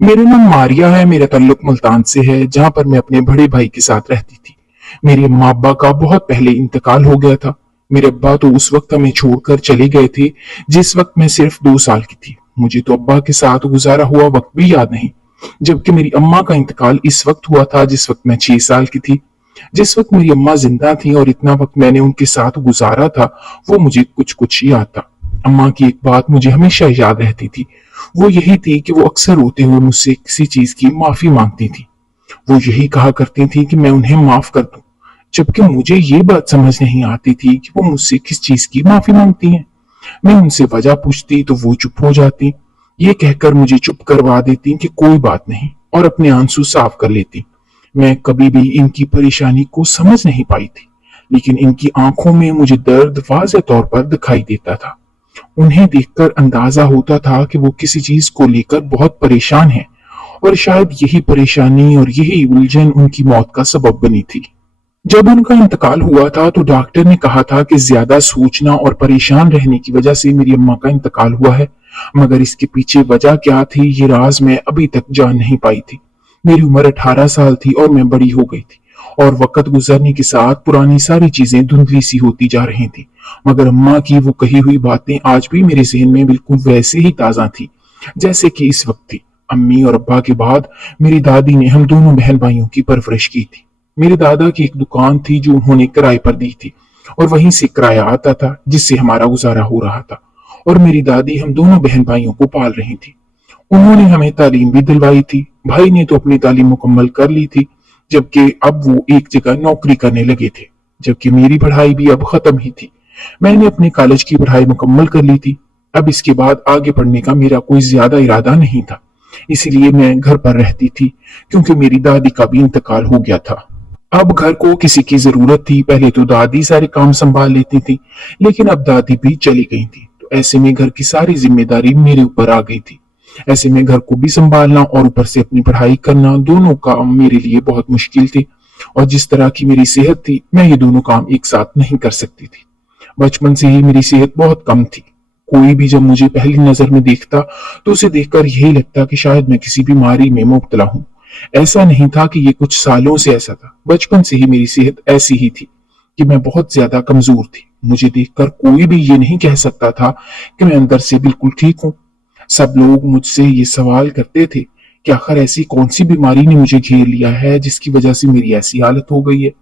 मेरा नाम मारिया है। मेरा ताल्लुक मुल्तान से है, जहां पर मैं अपने बड़े भाई के साथ रहती थी। मेरे अम्मा अब्बा का बहुत पहले इंतकाल हो गया था। मेरे अब्बा तो उस वक्त हमें छोड़कर चले गए थे जिस वक्त मैं सिर्फ 2 साल की थी। मुझे तो अब्बा के साथ गुजारा हुआ वक्त भी याद नहीं, जबकि मेरी अम्मा का इंतकाल इस वक्त हुआ था जिस वक्त मैं 6 साल की थी। जिस वक्त मेरी अम्मा जिंदा थी और इतना वक्त मैंने उनके साथ गुजारा था, वो मुझे कुछ कुछ याद था। अम्मा की एक बात मुझे हमेशा याद रहती थी, वो यही थी कि वो अक्सर रोते हुए मुझसे किसी चीज की माफी मांगती थी। वो यही कहा करती थी कि मैं उन्हें माफ कर दूं, जबकि मुझे ये बात समझ नहीं आती थी कि वो मुझसे किस चीज की माफी मांगती हैं। मैं उनसे वजह पूछती तो वो चुप हो जाती, ये कहकर मुझे चुप करवा देती कि कोई बात नहीं, और अपने आंसू साफ कर लेती। मैं कभी भी इनकी परेशानी को समझ नहीं पाई थी, लेकिन इनकी आंखों में मुझे दर्द वाज़ेह तौर पर दिखाई देता था। उन्हें देखकर अंदाजा होता था कि वो किसी चीज को लेकर बहुत परेशान हैं, और शायद यही परेशानी और यही उलझन उनकी मौत का सबब बनी थी। जब उनका इंतकाल हुआ था तो डॉक्टर ने कहा था कि ज्यादा सोचना और परेशान रहने की वजह से मेरी अम्मा का इंतकाल हुआ है, मगर इसके पीछे वजह क्या थी ये राज मैं अभी तक जान नहीं पाई थी। मेरी उम्र 18 साल थी और मैं बड़ी हो गई थी, और वक्त गुजरने के साथ पुरानी सारी चीजें धुंधली सी होती जा रही थी, मगर अम्मा की वो कही हुई बातें आज भी मेरे जहन में बिल्कुल वैसे ही ताजा थी जैसे कि इस वक्त थी। अम्मी और अब्बा के बाद मेरी दादी ने हम दोनों बहन भाइयों की परवरिश की थी। मेरे दादा की एक दुकान थी जो उन्होंने किराए पर दी थी, और वहीं से किराया आता था जिससे हमारा गुजारा हो रहा था, और मेरी दादी हम दोनों बहन भाइयों को पाल रही थी। उन्होंने हमें तालीम भी दिलवाई थी। भाई ने तो अपनी तालीम मुकम्मल कर ली थी, जबकि अब वो एक जगह नौकरी करने लगे थे, जबकि मेरी पढ़ाई भी अब खत्म ही थी। मैंने अपने कॉलेज की पढ़ाई मुकम्मल कर ली थी। अब इसके बाद आगे पढ़ने का मेरा कोई ज्यादा इरादा नहीं था, इसलिए मैं घर पर रहती थी, क्योंकि मेरी दादी का भी इंतकाल हो गया था। अब घर को किसी की जरूरत थी। पहले तो दादी सारे काम संभाल लेती थी, लेकिन अब दादी भी चली गई थी, तो ऐसे में घर की सारी जिम्मेदारी मेरे ऊपर आ गई थी। ऐसे में घर को भी संभालना और ऊपर से अपनी पढ़ाई करना, दोनों काम मेरे लिए बहुत मुश्किल थे। और जिस तरह की मेरी सेहत थी, मैं ये दोनों काम एक साथ नहीं कर सकती थी। बचपन से ही मेरी सेहत बहुत कम थी। कोई भी जब मुझे पहली नजर में देखता तो उसे देखकर यही लगता कि शायद मैं किसी बीमारी में मुब्तला हूं। ऐसा नहीं था कि ये कुछ सालों से ऐसा था, बचपन से ही मेरी सेहत ऐसी ही थी कि मैं बहुत ज्यादा कमजोर थी। मुझे देखकर कोई भी ये नहीं कह सकता था कि मैं अंदर से बिल्कुल ठीक हूं। सब लोग मुझसे ये सवाल करते थे कि आखिर ऐसी कौन सी बीमारी ने मुझे घेर लिया है जिसकी वजह से मेरी ऐसी हालत हो गई है।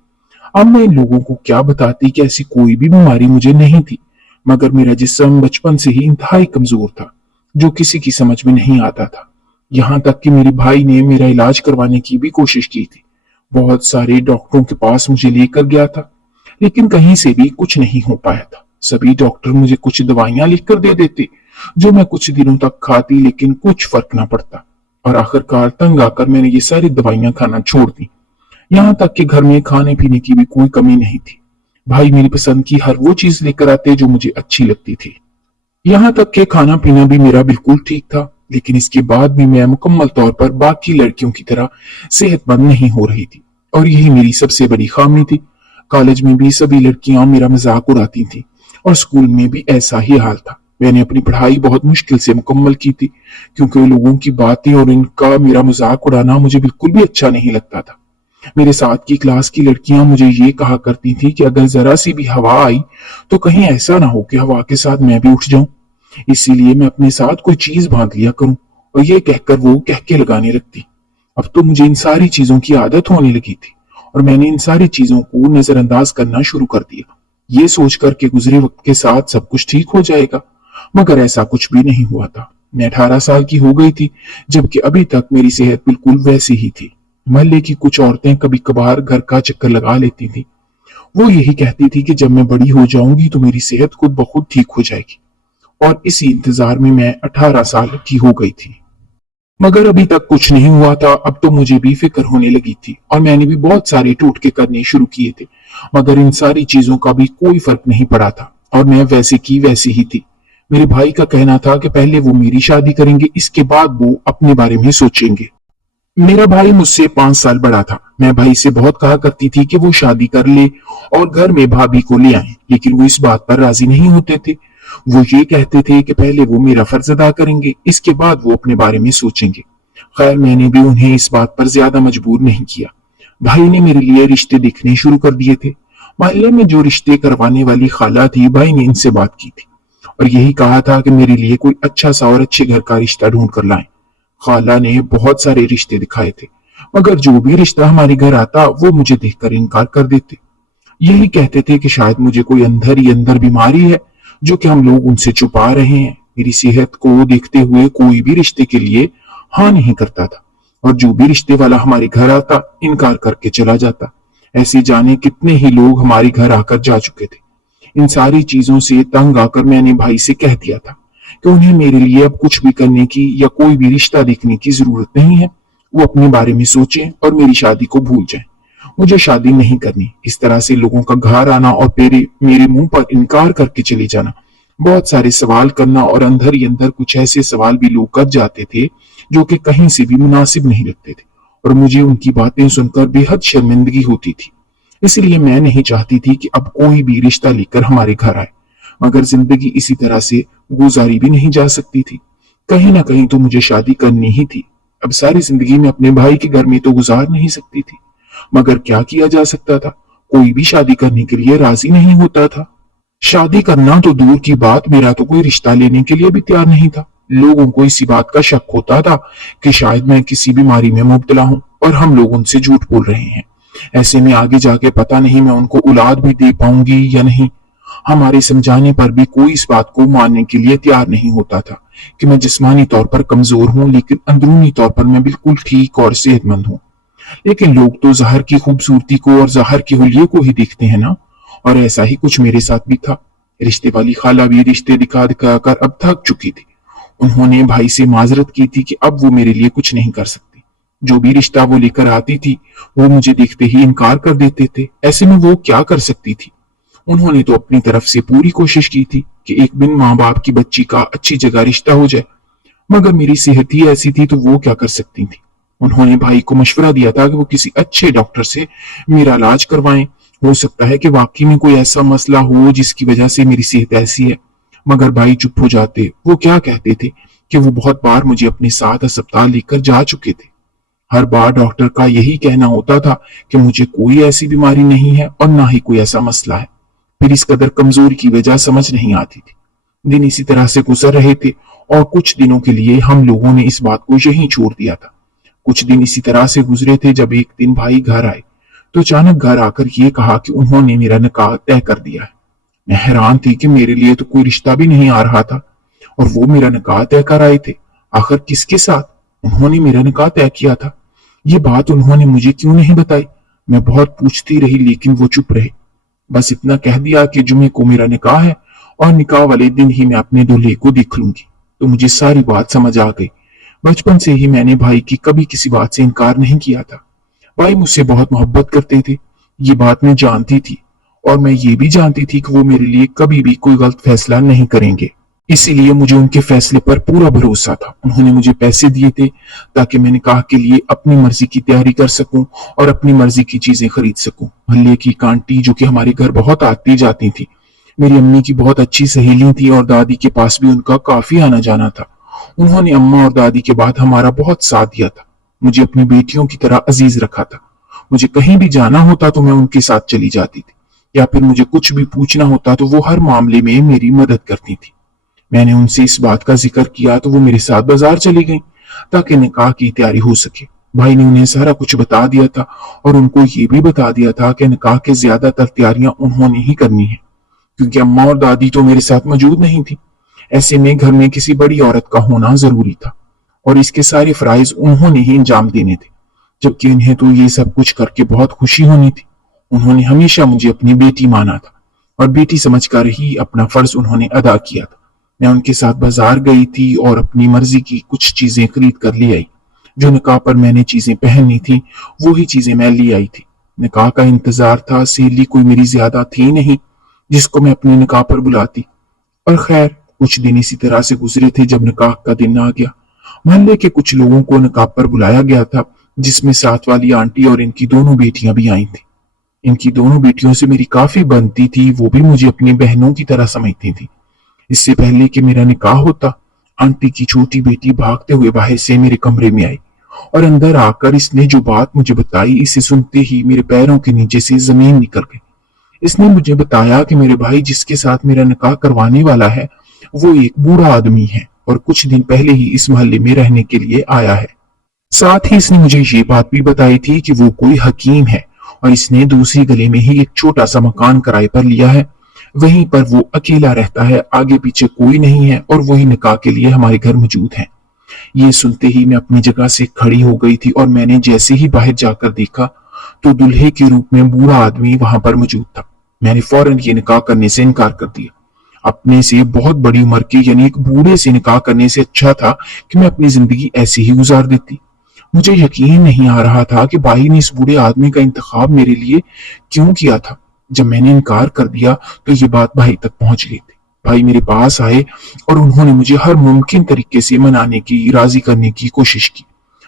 अब मैं इन लोगों को क्या बताती कि ऐसी कोई भी बीमारी मुझे नहीं थी, मगर मेरा जिस्म बचपन से ही इंतहाई कमजोर था, जो किसी की समझ में नहीं आता था। यहाँ तक कि मेरे भाई ने मेरा इलाज करवाने की भी कोशिश की थी। बहुत सारे डॉक्टरों के पास मुझे लेकर गया था, लेकिन कहीं से भी कुछ नहीं हो पाया था। सभी डॉक्टर मुझे कुछ दवाइयां लिखकर दे देते, जो मैं कुछ दिनों तक खाती, लेकिन कुछ फर्क ना पड़ता। और आखिरकार तंग आकर मैंने ये सारी दवाइयां खाना छोड़ दी। यहाँ तक कि घर में खाने पीने की भी कोई कमी नहीं थी। भाई मेरी पसंद की हर वो चीज लेकर आते जो मुझे अच्छी लगती थी। यहाँ तक कि खाना पीना भी मेरा बिल्कुल ठीक था, लेकिन इसके बाद भी मैं मुकम्मल तौर पर बाकी लड़कियों की तरह सेहतमंद नहीं हो रही थी, और यही मेरी सबसे बड़ी खामी थी। कॉलेज में भी सभी लड़कियां मेरा मजाक उड़ाती थी, और स्कूल में भी ऐसा ही हाल था। मैंने अपनी पढ़ाई बहुत मुश्किल से मुकम्मल की थी, क्योंकि लोगों की बातें और इनका मेरा मजाक उड़ाना मुझे बिल्कुल भी अच्छा नहीं लगता था। मेरे साथ की क्लास की लड़कियां मुझे ये कहा करती थी कि अगर जरा सी भी हवा आई तो कहीं ऐसा ना हो कि हवा के साथ मैं भी उठ जाऊं। इसीलिए मैं अपने साथ कोई चीज बांध लिया करूं, और ये कहकर वो कहके लगाने लगती। अब तो मुझे इन सारी चीजों की आदत होने लगी थी, और मैंने इन सारी चीजों को नजरअंदाज करना शुरू कर दिया, ये सोचकर के गुजरे वक्त के साथ सब कुछ ठीक हो जाएगा। मगर ऐसा कुछ भी नहीं हुआ था। मैं 18 साल की हो गई थी, जबकि अभी तक मेरी सेहत बिल्कुल वैसी ही थी। मोहल्ले की कुछ औरतें कभी कभार घर का चक्कर लगा लेती थी। वो यही कहती थी कि जब मैं बड़ी हो जाऊंगी तो मेरी सेहत खुद ब खुद ठीक हो जाएगी, और इसी इंतजार में मैं 18 साल की हो गई थी। मगर अभी तक कुछ नहीं हुआ था। अब तो मुझे भी फिक्र होने लगी थी, और मैंने भी बहुत सारे टोटके करने शुरू किए थे, मगर इन सारी चीजों का भी कोई फर्क नहीं पड़ा था, और मैं वैसे की वैसी ही थी। मेरे भाई का कहना था कि पहले वो मेरी शादी करेंगे, इसके बाद वो अपने बारे में सोचेंगे। मेरा भाई मुझसे 5 साल बड़ा था। मैं भाई से बहुत कहा करती थी कि वो शादी कर ले और घर में भाभी को ले आए, लेकिन वो इस बात पर राजी नहीं होते थे। वो ये कहते थे कि पहले वो मेरा फर्ज अदा करेंगे, इसके बाद वो अपने बारे में सोचेंगे। खैर मैंने भी उन्हें इस बात पर ज्यादा मजबूर नहीं किया। भाई ने मेरे लिए रिश्ते देखने शुरू कर दिए थे। मोहल्ले में जो रिश्ते करवाने वाली खाला थी, भाई ने इनसे बात की थी और यही कहा था कि मेरे लिए कोई अच्छा सा और अच्छे घर का रिश्ता ढूंढ कर लाएं। खाला ने बहुत सारे रिश्ते दिखाए थे, मगर जो भी रिश्ता हमारे घर आता वो मुझे देखकर इनकार कर देते। यही कहते थे कि शायद मुझे कोई अंदर ही अंदर बीमारी है जो कि हम लोग उनसे छुपा रहे हैं। मेरी सेहत को देखते हुए कोई भी रिश्ते के लिए हाँ नहीं करता था और जो भी रिश्ते वाला हमारे घर आता इनकार करके चला जाता। ऐसे जाने कितने ही लोग हमारे घर आकर जा चुके थे। इन सारी चीजों से तंग आकर मैंने भाई से कह दिया था कि उन्हें मेरे लिए अब कुछ भी करने की या कोई भी रिश्ता देखने की जरूरत नहीं है। वो अपने बारे में सोचें और मेरी शादी को भूल जाएं। मुझे शादी नहीं करनी। इस तरह से लोगों का घर आना और मेरे मुंह पर इनकार करके चले जाना, बहुत सारे सवाल करना और अंदर ही अंदर कुछ ऐसे सवाल भी लोग कर जाते थे जो कि कहीं से भी मुनासिब नहीं लगते थे और मुझे उनकी बातें सुनकर बेहद शर्मिंदगी होती थी। इसलिए मैं नहीं चाहती थी कि अब कोई भी रिश्ता लेकर हमारे घर आए, मगर जिंदगी इसी तरह से गुजारी भी नहीं जा सकती थी। कहीं ना कहीं तो मुझे शादी करनी ही थी। अब सारी जिंदगी में अपने भाई के घर में तो गुजार नहीं सकती थी, मगर क्या किया जा सकता था? कोई भी शादी करने के लिए राजी नहीं होता था। शादी करना तो दूर की बात, मेरा तो कोई रिश्ता लेने के लिए भी तैयार नहीं था। लोगों को इसी बात का शक होता था कि शायद मैं किसी बीमारी में मुब्तला हूं और हम लोग उनसे झूठ बोल रहे हैं। ऐसे में आगे जाके पता नहीं मैं उनको औलाद भी दे पाऊंगी या नहीं। हमारे समझाने पर भी कोई इस बात को मानने के लिए तैयार नहीं होता था कि मैं जिस्मानी तौर पर कमजोर हूं लेकिन अंदरूनी तौर पर मैं बिल्कुल ठीक और सेहतमंद हूं। लेकिन लोग तो ज़हर की खूबसूरती को और ज़हर के हुलिये को ही देखते हैं ना, और ऐसा ही कुछ मेरे साथ भी था। रिश्ते वाली खाला भी रिश्ते दिखा दिखा कर अब थक चुकी थी। उन्होंने भाई से माजरत की थी कि अब वो मेरे लिए कुछ नहीं कर सकती। जो भी रिश्ता वो लेकर आती थी वो मुझे देखते ही इनकार कर देते थे। ऐसे में वो क्या कर सकती थी? उन्होंने तो अपनी तरफ से पूरी कोशिश की थी कि एक बिन माँ बाप की बच्ची का अच्छी जगह रिश्ता हो जाए, मगर मेरी सेहत ही ऐसी थी तो वो क्या कर सकती थी। उन्होंने भाई को मशवरा दिया था कि वो किसी अच्छे डॉक्टर से मेरा इलाज करवाएं। हो सकता है कि वाकई में कोई ऐसा मसला हो जिसकी वजह से मेरी सेहत ऐसी है, मगर भाई चुप हो जाते। वो क्या कहते थे कि वो बहुत बार मुझे अपने साथ अस्पताल लेकर जा चुके थे। हर बार डॉक्टर का यही कहना होता था कि मुझे कोई ऐसी बीमारी नहीं है और ना ही कोई ऐसा मसला है। फिर इस कदर कमजोरी की वजह समझ नहीं आती थी। दिन इसी तरह से गुजर रहे थे और कुछ दिनों के लिए हम लोगों ने इस बात को यहीं छोड़ दिया था। कुछ दिन इसी तरह से गुजरे थे जब एक दिन भाई घर आए तो अचानक घर आकर ये कहा कि उन्होंने मेरा निकाह तय कर दिया है। मैं हैरान थी कि मेरे लिए तो कोई रिश्ता भी नहीं आ रहा था और वो मेरा निकाह तय कर आए थे। आखिर किसके साथ उन्होंने मेरा निकाह तय किया था? ये बात उन्होंने मुझे क्यों नहीं बताई? मैं बहुत पूछती रही लेकिन वो चुप रहे। बस इतना कह दिया कि जुमे को मेरा निकाह है और निकाह वाले दिन ही मैं अपने दूल्हे को देख लूंगी। तो मुझे सारी बात समझ आ गई। बचपन से ही मैंने भाई की कभी किसी बात से इनकार नहीं किया था। भाई मुझसे बहुत मोहब्बत करते थे, ये बात मैं जानती थी और मैं ये भी जानती थी कि वो मेरे लिए कभी भी कोई गलत फैसला नहीं करेंगे। इसीलिए मुझे उनके फैसले पर पूरा भरोसा था। उन्होंने मुझे पैसे दिए थे ताकि मैं निकाह के लिए अपनी मर्जी की तैयारी कर सकूं और अपनी मर्जी की चीजें खरीद सकूं। मोहल्ले की एक आंटी जो कि हमारे घर बहुत आती जाती थी, मेरी अम्मी की बहुत अच्छी सहेली थी और दादी के पास भी उनका काफी आना जाना था। उन्होंने अम्मा और दादी के बाद हमारा बहुत साथ दिया था। मुझे अपनी बेटियों की तरह अजीज रखा था। मुझे कहीं भी जाना होता तो मैं उनके साथ चली जाती थी, या फिर मुझे कुछ भी पूछना होता तो वो हर मामले में मेरी मदद करती थी। मैंने उनसे इस बात का जिक्र किया तो वो मेरे साथ बाजार चली गई ताकि निकाह की तैयारी हो सके। भाई ने उन्हें सारा कुछ बता दिया था और उनको ये भी बता दिया था कि निकाह की ज्यादातर तैयारियां उन्होंने ही करनी है, क्योंकि अम्मा और दादी तो मेरे साथ मौजूद नहीं थी। ऐसे में घर में किसी बड़ी औरत का होना जरूरी था और इसके सारे फराइज उन्होंने ही अंजाम देने थे, जबकि उन्हें तो ये सब कुछ करके बहुत खुशी होनी थी। उन्होंने हमेशा मुझे अपनी बेटी माना था और बेटी समझकर ही अपना फर्ज उन्होंने अदा किया था। मैं उनके साथ बाजार गई थी और अपनी मर्जी की कुछ चीजें खरीद कर ले आई। जो निकाह पर मैंने चीजें पहननी थी वो ही चीजें मैं ले आई थी। निकाह का इंतजार था, सहेली कोई मेरी ज्यादा थी नहीं जिसको मैं अपने निकाह पर बुलाती। और खैर कुछ दिन इसी तरह से गुजरे थे जब निकाह का दिन आ गया। मोहल्ले के कुछ लोगों को निकाह पर बुलाया गया था, जिसमें साथ वाली आंटी और इनकी दोनों बेटियां भी आई थी। इनकी दोनों बेटियों से मेरी काफी बनती थी, वो भी मुझे अपनी बहनों की तरह समझती थी। इससे पहले कि मेरा निकाह होता आंटी की छोटी बेटी भागते हुए बाहर से मेरे कमरे में आई और अंदर आकर इसने जो बात मुझे बताई, इसे सुनते ही मेरे पैरों के नीचे से जमीन निकल गई। इसने मुझे बताया कि मेरे भाई जिसके साथ मेरा निकाह करवाने वाला है वो एक बूढ़ा आदमी है और कुछ दिन पहले ही इस मोहल्ले में रहने के लिए आया है। साथ ही इसने मुझे ये बात भी बताई थी कि वो कोई हकीम है और इसने दूसरी गली में ही एक छोटा सा मकान किराए पर लिया है। वहीं पर वो अकेला रहता है, आगे पीछे कोई नहीं है और वही निकाह के लिए हमारे घर मौजूद है। ये सुनते ही मैं अपनी जगह से खड़ी हो गई थी और मैंने जैसे ही बाहर जाकर देखा तो दूल्हे के रूप में बूढ़ा आदमी वहां पर मौजूद था। मैंने फौरन ये निकाह करने से इनकार कर दिया। अपने से बहुत बड़ी उम्र के यानी एक बूढ़े से निकाह करने से अच्छा था कि मैं अपनी जिंदगी ऐसे ही गुजार देती। मुझे यकीन नहीं आ रहा था कि भाई ने इस बूढ़े आदमी का इंतखाब मेरे लिए क्यों किया था। जब मैंने इनकार कर दिया तो ये बात भाई तक पहुंच गई थी। भाई मेरे पास आए और उन्होंने मुझे हर मुमकिन तरीके से मनाने की, राजी करने की कोशिश की,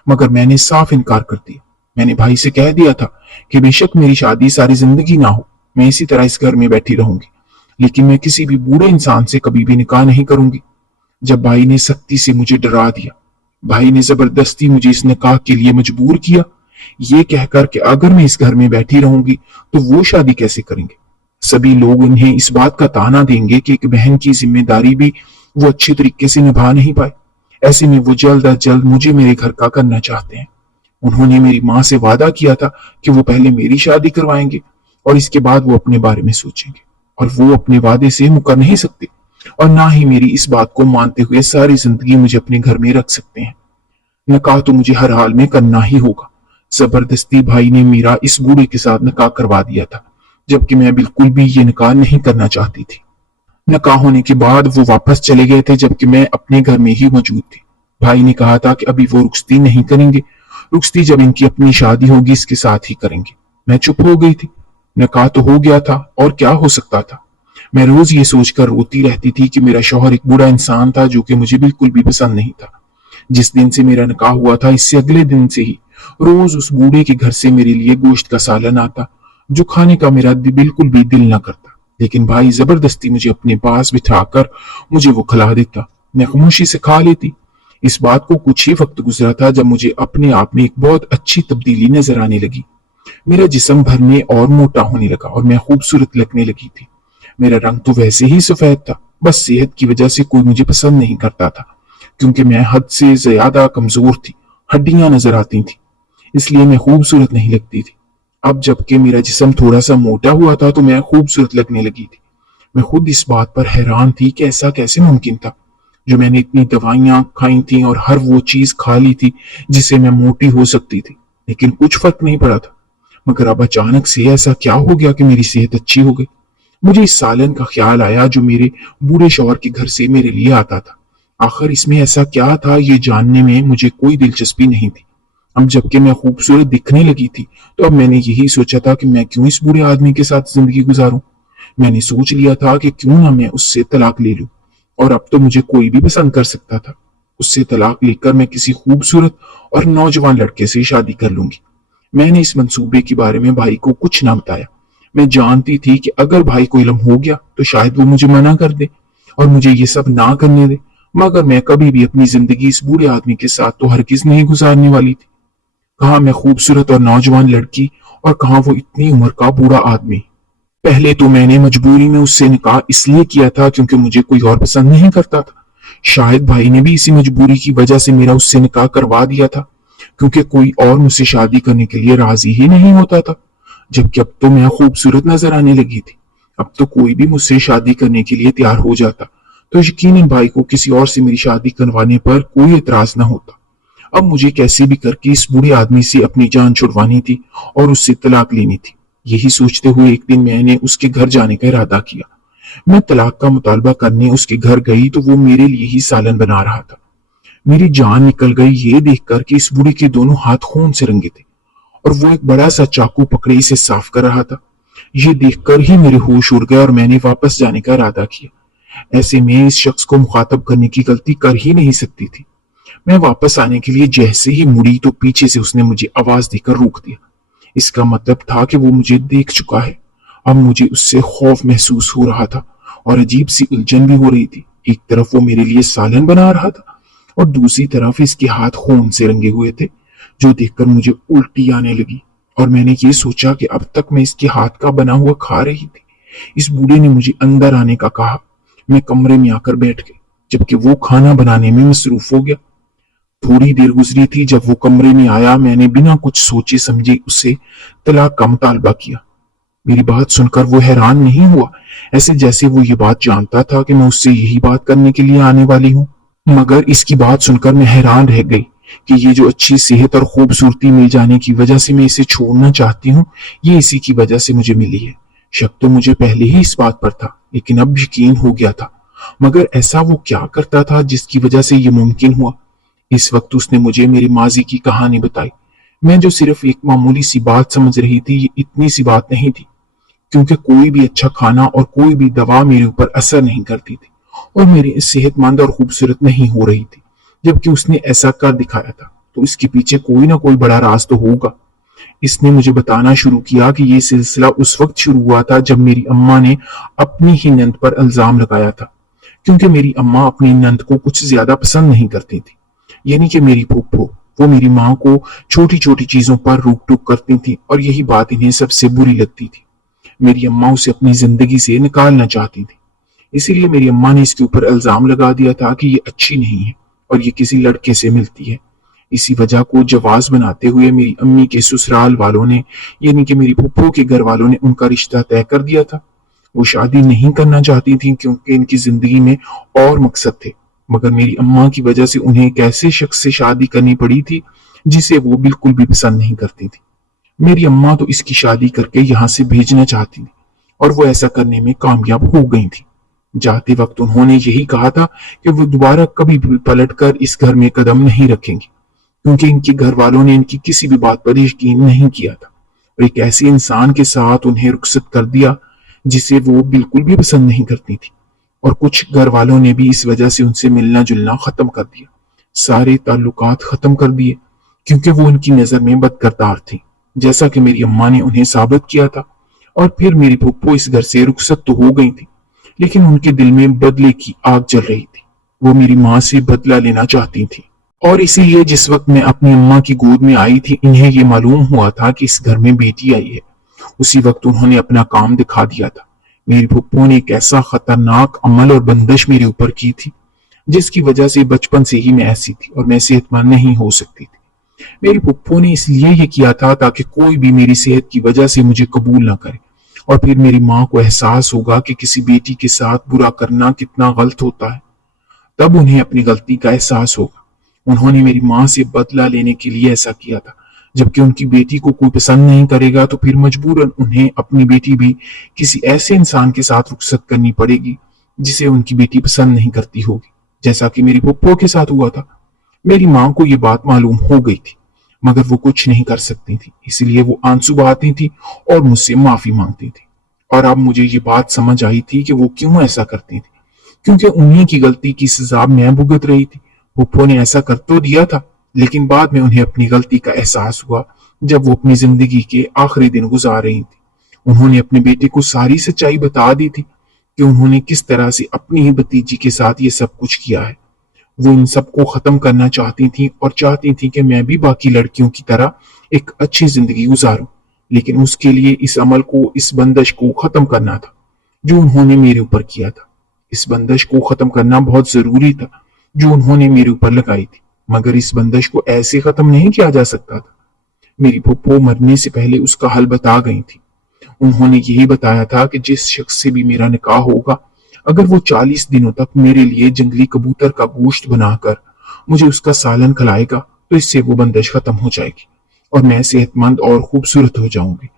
मगर मैंने साफ इनकार कर दिया। मैंने भाई से कह दिया था कि बेशक मेरी शादी सारी जिंदगी ना हो, मैं इसी तरह इस घर में बैठी रहूंगी, लेकिन मैं किसी भी बूढ़े इंसान से कभी भी निकाह नहीं करूंगी। जब भाई ने सख्ती से मुझे डरा दिया, भाई ने जबरदस्ती मुझे इस निकाह के लिए मजबूर किया, ये कहकर कि अगर मैं इस घर में बैठी रहूंगी तो वो शादी कैसे करेंगे। सभी लोग उन्हें इस बात का ताना देंगे कि एक बहन की जिम्मेदारी भी वो अच्छे तरीके से निभा नहीं पाए। ऐसे में वो जल्द अज जल्द मुझे मेरे घर का करना चाहते हैं। उन्होंने मेरी माँ से वादा किया था कि वो पहले मेरी शादी करवाएंगे और इसके बाद वो अपने बारे में सोचेंगे, और वो अपने वादे से मुकर नहीं सकते और ना ही मेरी इस बात को मानते हुए सारी जिंदगी मुझे अपने घर में रख सकते हैं। निकाह तो मुझे हर हाल में करना ही होगा। जबरदस्ती भाई ने मेरा इस बूढ़े के साथ निकाह करवा दिया था, जबकि मैं बिल्कुल भी ये निकाह नहीं करना चाहती थी। निकाह होने के बाद वो वापस चले गए थे, जबकि मैं अपने घर में ही मौजूद थी। भाई ने कहा था कि अभी वो रुखसती नहीं करेंगे, रुखसती जब इनकी अपनी शादी होगी इसके साथ ही करेंगे। मैं चुप हो गई थी। निकाह तो हो गया था और क्या हो सकता था। मैं रोज ये सोचकर रोती रहती थी कि मेरा शौहर एक बूढ़ा इंसान था जो कि मुझे बिल्कुल भी पसंद नहीं था। जिस दिन से मेरा निकाह हुआ था इससे अगले दिन से ही रोज उस बूढ़े के घर से मेरे लिए गोश्त का सालन आता, जो खाने का मेरा बिल्कुल भी दिल न करता, लेकिन भाई जबरदस्ती मुझे अपने पास बिठाकर मुझे वो खिला देता। मैं खामोशी से खा लेती। इस बात को कुछ ही वक्त गुजरा था जब मुझे अपने आप में एक बहुत अच्छी तब्दीली नजर आने लगी। मेरा जिस्म भरने और मोटा होने लगा और मैं खूबसूरत लगने लगी थी। मेरा रंग तो वैसे ही सफेद था, बस सेहत की वजह से कोई मुझे पसंद नहीं करता था, क्योंकि मैं हद से ज्यादा कमजोर थी, हड्डियां नजर आती थी, इसलिए मैं खूबसूरत नहीं लगती थी। अब जबकि मेरा जिस्म थोड़ा सा मोटा हुआ था तो मैं खूबसूरत लगने लगी थी। मैं खुद इस बात पर हैरान थी कि ऐसा कैसे मुमकिन था। जो मैंने इतनी दवाइयां खाई थी और हर वो चीज खा ली थी जिससे मैं मोटी हो सकती थी, लेकिन कुछ फर्क नहीं पड़ा था। मगर अब अचानक से ऐसा क्या हो गया कि मेरी सेहत अच्छी हो गई। मुझे इस सालन का ख्याल आया जो मेरे बूढ़े शौहर के घर से मेरे लिए आता था। आखिर इसमें ऐसा क्या था, ये जानने में मुझे कोई दिलचस्पी नहीं थी। अब जबकि मैं खूबसूरत दिखने लगी थी तो अब मैंने यही सोचा था कि मैं क्यों इस बूढ़े आदमी के साथ जिंदगी गुजारूं। मैंने सोच लिया था कि क्यों ना मैं उससे तलाक ले लूं, और अब तो मुझे कोई भी पसंद कर सकता था। उससे तलाक लेकर मैं किसी खूबसूरत और नौजवान लड़के से शादी कर लूंगी। मैंने इस मंसूबे के बारे में भाई को कुछ ना बताया। मैं जानती थी कि अगर भाई को इल्म हो गया तो शायद वो मुझे मना कर दे और मुझे ये सब ना करने दे, मगर मैं कभी भी अपनी जिंदगी इस बूढ़े आदमी के साथ तो हरगिज नहीं गुजारने वाली थी। कहाँ मैं खूबसूरत और नौजवान लड़की और कहाँ वो इतनी उम्र का बूढ़ा आदमी। पहले तो मैंने मजबूरी में उससे निकाह इसलिए किया था क्योंकि मुझे कोई और पसंद नहीं करता था। शायद भाई ने भी इसी मजबूरी की वजह से मेरा उससे निकाह करवा दिया था, क्योंकि कोई और मुझसे शादी करने के लिए राजी ही नहीं होता था। जबकि अब तो मैं खूबसूरत नजर आने लगी थी। अब तो कोई भी मुझसे शादी करने के लिए तैयार हो जाता, तो यकीनन भाई को किसी और से मेरी शादी करवाने पर कोई एतराज न होता। अब मुझे कैसे भी करके इस बूढ़े आदमी से अपनी जान छुड़वानी थी और उससे तलाक लेनी थी। यही सोचते हुए एक दिन मैंने उसके घर जाने का इरादा किया। मैं तलाक का मुतालबा करने उसके घर गई तो वो मेरे लिए ही सालन बना रहा था। मेरी जान निकल गई ये देखकर कि इस बूढ़े के दोनों हाथ खून से रंगे थे और वो एक बड़ा सा चाकू पकड़े इसे साफ कर रहा था। ये देखकर ही मेरे होश उड़ गए और मैंने वापस जाने का इरादा किया। ऐसे में इस शख्स को मुखातब करने की गलती कर ही नहीं सकती थी। मैं वापस आने के लिए जैसे ही मुड़ी तो पीछे से उसने मुझे आवाज देकर रोक दिया। इसका मतलब था कि वो मुझे देख चुका है। अब मुझे उससे खौफ महसूस हो रहा था और अजीब सी उलझन भी हो रही थी। एक तरफ वो मेरे लिए सालन बना रहा था और दूसरी तरफ इसके हाथ खून से रंगे हुए थे, जो देखकर मुझे उल्टी आने लगी। और मैंने ये सोचा कि अब तक मैं इसके हाथ का बना हुआ खा रही थी। इस बूढ़े ने मुझे अंदर आने का कहा। मैं कमरे में आकर बैठ गई, जबकि वो खाना बनाने में मसरूफ हो गया। थोड़ी देर गुजरी थी, जब वो कमरे में आया मैंने बिना कुछ सोचे समझे उससे तलाक का मुतालबा किया। मेरी बात सुनकर वो हैरान नहीं हुआ, ऐसे जैसे वो ये बात जानता था कि मैं उससे यही बात करने के लिए आने वाली हूँ। मगर इसकी बात सुनकर मैं हैरान रह गई कि ये जो अच्छी सेहत और खूबसूरती मिल जाने की वजह से मैं इसे छोड़ना चाहती हूँ, ये इसी की वजह से मुझे मिली है। शक तो मुझे पहले ही इस बात पर था, लेकिन अब यकीन हो गया था। मगर ऐसा वो क्या करता था जिसकी वजह से ये मुमकिन हुआ? इस वक्त उसने मुझे मेरी माजी की कहानी बताई। मैं जो सिर्फ एक मामूली सी बात समझ रही थी, ये इतनी सी बात नहीं थी, क्योंकि कोई भी अच्छा खाना और कोई भी दवा मेरे ऊपर असर नहीं करती थी और मेरी सेहतमंद और खूबसूरत नहीं हो रही थी। जबकि उसने ऐसा कर दिखाया था, तो इसके पीछे कोई ना कोई बड़ा राज तो होगा। इसने मुझे बताना शुरू किया कि ये सिलसिला उस वक्त शुरू हुआ था जब मेरी अम्मा ने अपनी ही नंद पर इल्जाम लगाया था, क्योंकि मेरी अम्मा अपनी नंद को कुछ ज्यादा पसंद नहीं करती थी। यानी कि मेरी फूफो, वो मेरी माँ को छोटी छोटी चीजों पर रोक टोक करती थी और यही बात इन्हें सबसे बुरी लगती थी। मेरी अम्मा उसे अपनी जिंदगी से निकालना चाहती थी, इसीलिए मेरी अम्मा ने इसके ऊपर इल्जाम लगा दिया था कि ये अच्छी नहीं है और ये किसी लड़के से मिलती है। इसी वजह को जवाज बनाते हुए मेरी अम्मी के ससुराल वालों ने, यानी कि मेरी फूफो के घर वालों ने उनका रिश्ता तय कर दिया था। वो शादी नहीं करना चाहती थी क्योंकि इनकी जिंदगी में और मकसद थे, मगर मेरी अम्मा की वजह से उन्हें एक ऐसे शख्स से शादी करनी पड़ी थी जिसे वो बिल्कुल भी पसंद नहीं करती थी। मेरी अम्मा तो इसकी शादी करके यहाँ से भेजना चाहती थी और वो ऐसा करने में कामयाब हो गई थी। जाते वक्त उन्होंने यही कहा था कि वो दोबारा कभी भी पलटकर इस घर में कदम नहीं रखेंगे, क्योंकि इनके घर वालों ने इनकी किसी भी बात पर यकीन नहीं किया था और एक ऐसे इंसान के साथ उन्हें रुखसत कर दिया जिसे वो बिल्कुल भी पसंद नहीं करती थी। और कुछ घर वालों ने भी इस वजह से उनसे मिलना जुलना खत्म कर दिया, सारे ताल्लुकात खत्म कर दिए, क्योंकि वो उनकी नजर में बदकिरदार थी, जैसा कि मेरी अम्मा ने उन्हें साबित किया था। और फिर मेरी फूफो इस घर से रुखसत तो हो गई थी, लेकिन उनके दिल में बदले की आग जल रही थी। वो मेरी माँ से बदला लेना चाहती थी और इसीलिए जिस वक्त मैं अपनी अम्मा की गोद में आई थी, इन्हें ये मालूम हुआ था कि इस घर में बेटी आई है। उसी वक्त उन्होंने अपना काम दिखा दिया था। मेरी फूफो ने एक ऐसा खतरनाक अमल और बंदिश मेरे ऊपर की थी जिसकी वजह से बचपन से ही मैं ऐसी थी और मैं सेहतमंद नहीं हो सकती थी। मेरी फूफो ने इसलिए ये किया था ताकि कोई भी मेरी सेहत की वजह से मुझे कबूल ना करे और फिर मेरी माँ को एहसास होगा कि किसी बेटी के साथ बुरा करना कितना गलत होता है। तब उन्हें अपनी गलती का एहसास होगा। उन्होंने मेरी माँ से बदला लेने के लिए ऐसा किया था। जबकि उनकी बेटी को कोई पसंद नहीं करेगा तो फिर मजबूरन उन्हें अपनी बेटी भी किसी ऐसे इंसान के साथ रुखसत करनी पड़ेगी जिसे उनकी बेटी पसंद नहीं करती होगी, जैसा कि मेरी फूफो के साथ हुआ था। मेरी माँ को ये बात मालूम हो गई थी, मगर वो कुछ नहीं कर सकती थी, इसलिए वो आंसू बहाती थी और मुझसे माफी मांगती थी। और अब मुझे ये बात समझ आई थी कि वो क्यों ऐसा करती थी, क्योंकि उन्हीं की गलती की सजा मैं भुगत रही थी। फूफो ने ऐसा कर तो दिया था, लेकिन बाद में उन्हें अपनी गलती का एहसास हुआ जब वो अपनी जिंदगी के आखिरी दिन गुजार रही थी। उन्होंने अपने बेटे को सारी सच्चाई बता दी थी कि उन्होंने किस तरह से अपनी ही भतीजी के साथ ये सब कुछ किया है। वो इन सबको खत्म करना चाहती थी और चाहती थी कि मैं भी बाकी लड़कियों की तरह एक अच्छी जिंदगी गुजारूं, लेकिन उसके लिए इस अमल को, इस बंदिश को खत्म करना था जो उन्होंने मेरे ऊपर किया था। इस बंदिश को खत्म करना बहुत जरूरी था जो उन्होंने मेरे ऊपर लगाई थी, मगर इस बंदिश को ऐसे खत्म नहीं किया जा सकता था। मेरी फूफो मरने से पहले उसका हल बता गई थी। उन्होंने यही बताया था कि जिस शख्स से भी मेरा निकाह होगा, अगर वो 40 दिनों तक मेरे लिए जंगली कबूतर का गोश्त बनाकर मुझे उसका सालन खिलाएगा तो इससे वो बंदिश खत्म हो जाएगी और मैं सेहतमंद और खूबसूरत हो जाऊंगी।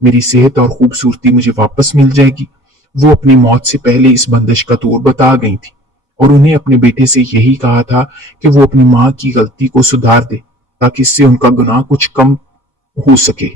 मेरी सेहत और खूबसूरती मुझे वापस मिल जाएगी। वो अपनी मौत से पहले इस बंदिश का तोड़ बता गई थी और उन्हें अपने बेटे से यही कहा था कि वो अपनी माँ की गलती को सुधार दे ताकि इससे उनका गुनाह कुछ कम हो सके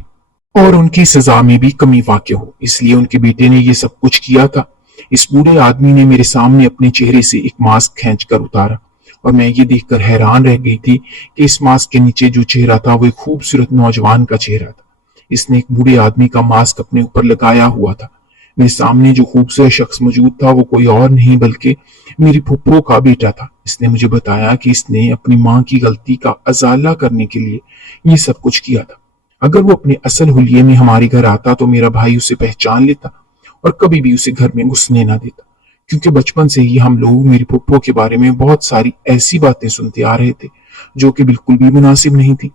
और उनकी सजा में भी कमी वाक़ हो। इसलिए उनके बेटे ने ये सब कुछ किया था। इस बूढ़े आदमी ने मेरे सामने अपने चेहरे से एक मास्क खींचकर उतारा और मैं ये देखकर हैरान रह गई थी कि इस मास्क के नीचे जो चेहरा था वो एक खूबसूरत नौजवान का चेहरा था। इसने एक बूढ़े आदमी का मास्क अपने ऊपर लगाया हुआ था। मेरे सामने जो खूबसूरत शख्स मौजूद था वो कोई और नहीं बल्कि मेरी फुप्पो का बेटा था। इसने मुझे बताया कि इसने अपनी माँ की गलती का अजाला करने के लिए ये सब कुछ किया था। अगर वो अपने असल हुलिये में हमारे घर आता तो मेरा भाई उसे पहचान लेता और कभी भी उसे घर में घुसने ना देता, क्योंकि बचपन से ही हम लोग मेरी फुप्पो के बारे में बहुत सारी ऐसी बातें सुनते आ रहे थे जो कि बिल्कुल भी मुनासिब नहीं थी।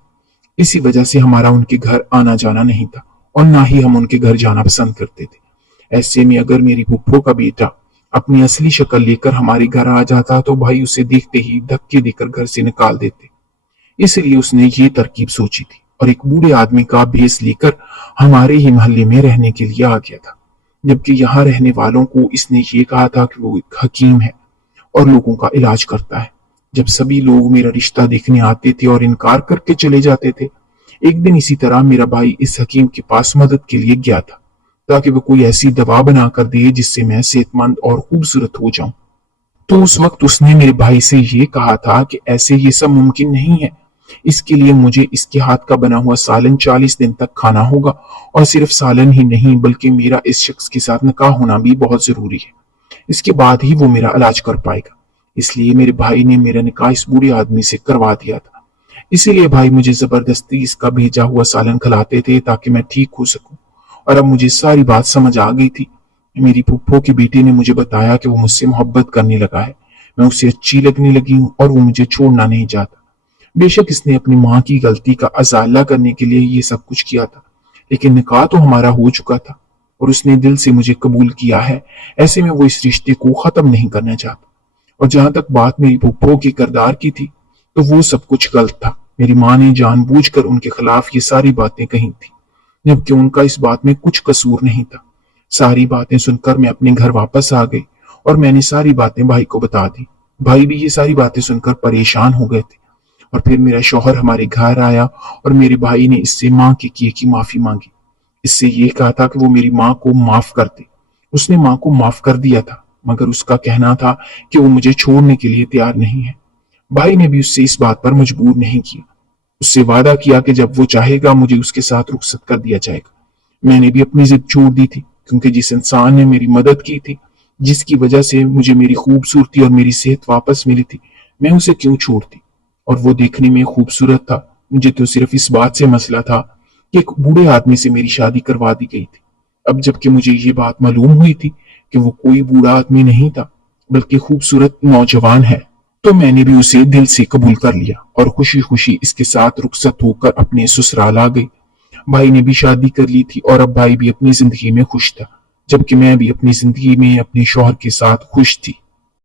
इसी वजह से हमारा उनके घर आना जाना नहीं था और ना ही हम उनके घर जाना पसंद करते थे। ऐसे में अगर मेरी फुप्पो का बेटा अपनी असली शक्ल लेकर हमारे घर आ जाता तो भाई उसे देखते ही धक्के देकर घर से निकाल देते। इसलिए उसने ये तरकीब सोची थी और एक बूढ़े आदमी का भेस लेकर हमारे ही मोहल्ले में रहने के लिए आ गया था, जबकि यहाँ रहने वालों को इसने ये कहा था कि वो एक हकीम है और लोगों का इलाज करता है। जब सभी लोग मेरा रिश्ता देखने आते थे और इनकार करके चले जाते थे, एक दिन इसी तरह मेरा भाई इस हकीम के पास मदद के लिए गया था ताकि वो कोई ऐसी दवा बना कर दे जिससे मैं सेहतमंद और खूबसूरत हो जाऊं। तो उस वक्त उसने मेरे भाई से ये कहा था कि ऐसे ये सब मुमकिन नहीं है, इसके लिए मुझे इसके हाथ का बना हुआ सालन 40 दिन तक खाना होगा, और सिर्फ सालन ही नहीं बल्कि मेरा इस शख्स के साथ निकाह होना भी बहुत जरूरी है। इसके बाद ही वो मेरा इलाज कर पाएगा। इसलिए मेरे भाई ने मेरा निकाह इस बूढ़े आदमी से करवा दिया था। इसीलिए भाई मुझे जबरदस्ती इसका भेजा हुआ सालन खिलाते थे ताकि मैं ठीक हो सकूं। और अब मुझे सारी बात समझ आ गई थी। मेरी फुप्पो के बेटे ने मुझे बताया कि वो मुझसे मोहब्बत करने लगा है, मैं उसे अच्छी लगने लगी हूँ और वो मुझे छोड़ना नहीं चाहता। बेशक इसने अपनी माँ की गलती का अजाला करने के लिए ये सब कुछ किया था, लेकिन निकाह तो हमारा हो चुका था और उसने दिल से मुझे कबूल किया है। ऐसे में वो इस रिश्ते को खत्म नहीं करना चाहता। और जहां तक बात मेरी फुप्पो के किरदार की थी तो वो सब कुछ गलत था। मेरी माँ ने जानबूझकर उनके खिलाफ ये सारी बातें कही थी, जबकि उनका इस बात में कुछ कसूर नहीं था। सारी बातें सुनकर मैं अपने घर वापस आ गई और मैंने सारी बातें भाई को बता दी। भाई भी ये सारी बातें सुनकर परेशान हो गए थे। और फिर मेरा शौहर हमारे घर आया और मेरे भाई ने इससे माँ के किए की माफी मांगी। इससे ये कहा था कि वो मेरी माँ को माफ कर दे। उसने माँ को माफ कर दिया था, मगर उसका कहना था कि वो मुझे छोड़ने के लिए तैयार नहीं है। भाई ने भी उससे इस बात पर मजबूर नहीं किया। उससे वादा किया कि जब वो चाहेगा मुझे उसके साथ रुखसत कर दिया जाएगा। मैंने भी अपनी जिद छोड़ दी थी, क्योंकि जिस इंसान ने मेरी मदद की थी, जिसकी वजह से मुझे मेरी खूबसूरती और मेरी सेहत वापस मिली थी, मैं उसे क्यों छोड़ती। और वो देखने में खूबसूरत था। मुझे तो सिर्फ इस बात से मसला था कि एक बूढ़े आदमी से मेरी शादी करवा दी गई थी। अब जबकि मुझे ये बात मालूम हुई थी कि वो कोई बूढ़ा आदमी नहीं था बल्कि खूबसूरत नौजवान है, तो मैंने भी उसे दिल से कबूल कर लिया और खुशी खुशी इसके साथ रुखसत होकर अपने ससुराल आ गई। भाई ने भी शादी कर ली थी और अब भाई भी अपनी जिंदगी में खुश था, जबकि मैं भी अपनी जिंदगी में अपने शौहर के साथ खुश थी।